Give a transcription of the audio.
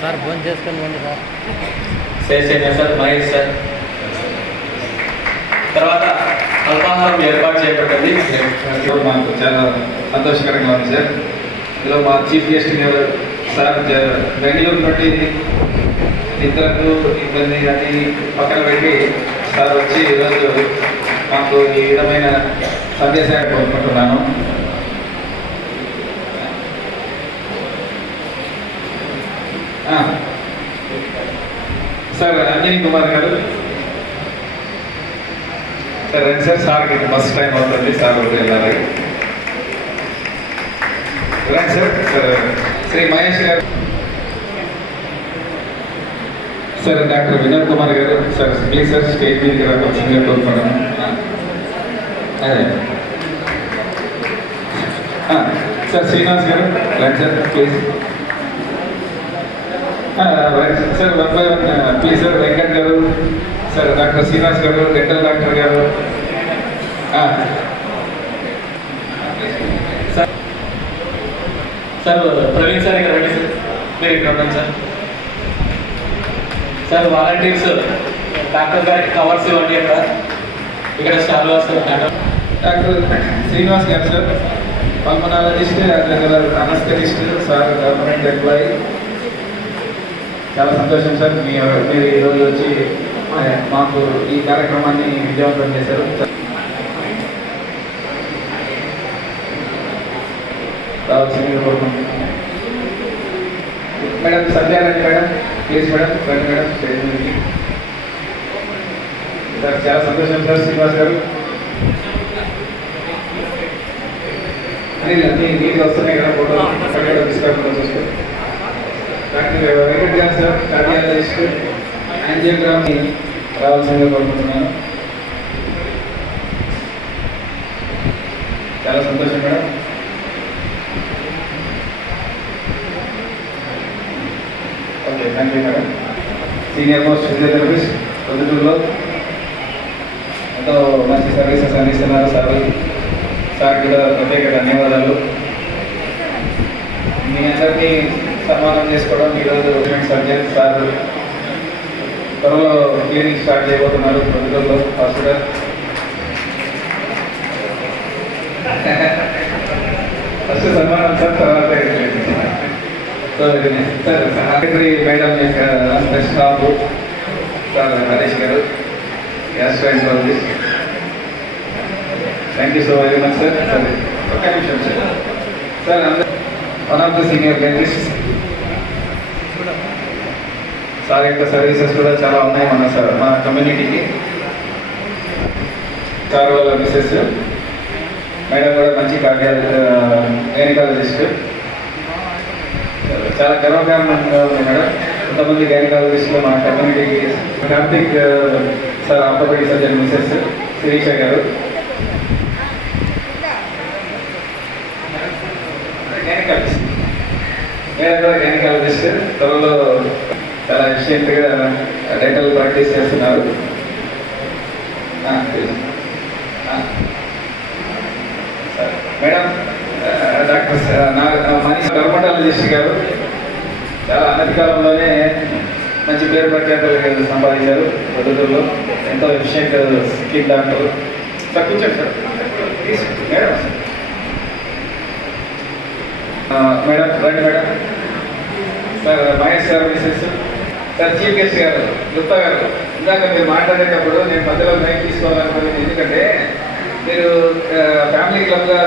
Sir phone చేసుకొని ఉంది sir Seshayya sir, Mahesh sir. తర్వాత అల్పాహారం ఏర్పాటు చేయబడ్డది. మాకు చాలా సంతోషకరంగా ఉంది సార్. ఇందులో మా చీఫ్ గెస్ట్ సార్ బెంగళూరు నుండి ఇతరులకు ఇబ్బంది అని పక్కన పెట్టి సార్ వచ్చి ఈరోజు మాకు ఈ విధమైన సందేశాన్ని కోరుకుంటున్నాను. సార్ అంజనీ కుమార్ గారు సార్ రండి సార్. సార్కి బస్ టైం అవుతుంది, సార్ వెళ్ళాలి. రండి సార్. సార్ శ్రీ మహేష్ గారు, సార్ డాక్టర్ వినోద్ కుమార్ గారు, సార్ ప్లీజ్ సార్ స్టేజ్ మీదకి రావాల్సిందిగా కోరుకున్నాను. అదే సార్ శ్రీనివాస్ గారు రండి sir please. Sir one by one please sir. Venkat గారు, సార్ డాక్టర్ శ్రీనివాస్ గారు, డెంటల్ డాక్టర్ గారు. సార్ ప్రవీణ్ సార్ ఇక్కడ రండి సార్, మీరు ఇక్కడ ఉండండి సార్. సార్ వాలంటీర్స్ డాక్టర్ గారికి కవర్స్ ఇవ్వండి. ఇక్కడ స్టాల్ వస్తారు. డాక్టర్ శ్రీనివాస్ గారు sir pulmonologist, anaesthetist, sir government employee. చాలా సంతోషం సార్ మీరు ఈరోజు వచ్చి మాకు ఈ కార్యక్రమాన్ని విజయవంతం చేశారు. రావాల్సింది కోరుకుంటున్నాను. మేడం సంధ్యా రండి మేడం, ప్లీజ్ మేడం రండి మేడం స్టేజ్ మీదకి. సార్ చాలా సంతోషం సార్ శ్రీనివాస్ గారు. అన్నీ నీట్గా వస్తున్నాయి కదా ఫోటో అక్కడ తీసుకోకుండా చూసుకో. డాక్టర్ వెంకట్ గారు సార్ కార్డియాలజిస్ట్, యాంజియోగ్రామ్ రావాల్సిందిగా కోరుకుంటున్నాను. చాలా సంతోషం madam. Okay thank you madam. Senior most physiotherapist పొద్దుటూరులో ఎంతో మంచి సర్వీసెస్ అందిస్తున్నారు సార్. సార్ కూడా ప్రత్యేక ధన్యవాదాలు. మీ అందరినీ సన్మానం చేసుకోవడం ఈరోజు సర్జన్ సార్ త్వరలో క్లినిక్ స్టార్ట్ చేయబోతున్నారు పొద్దుటూరులో హాస్పిటల్. ఫస్ట్ సన్మానం సార్, తర్వాత సార్ సెక్రటరీ మేడం యొక్క స్టాఫ్ సార్ హరీష్ గారు, gastroenterologist. Thank you so very much sir. సరే ఒక్క నిమిషం sir. Sir one of the senior dentist sir యొక్క సర్వీసెస్ కూడా చాలా ఉన్నాయి మన కమ్యూనిటీకి. సార్ వాళ్ళ మిసెస్ మేడం కూడా మంచి గైనకాలజిస్ట్. చాలా గర్వకారణంగా ఉంది మేడం. కొంతమంది గైనకాలజిస్టులు మన కమ్యూనిటీకి. Karthik sir orthopaedic surgeon Mrs Sirisha గారు. గైనకాలజిస్ట్ మేడం కూడా గైనకాలజిస్ట్. త్వరలో చాలా ఎఫిషియెంట్గా డెంటల్ ప్రాక్టీస్ చేస్తున్నారు. మేడం డాక్టర్ మనీష్ డర్మటాలజిస్ట్ గారు చాలా అనతి కాలంలోనే మంచి పేరు ప్రఖ్యాతలు సంపాదించారు పొద్దుటూరులో. ఎంతో ఎఫిషియెంట్ స్కిన్ డాక్టర్. సార్ కూర్చోండి సార్ మేడం. మేడం రండి madam. Sir Mahesh sir Mrs. Sir chief guest గారు గుప్తా గారు, ఇందాక మీరు మాట్లాడేటప్పుడు నేను మధ్యలో మైక్ తీసుకోవాలనుకున్నాను. ఎందుకంటే మీరు ఫ్యామిలీ క్లబ్గా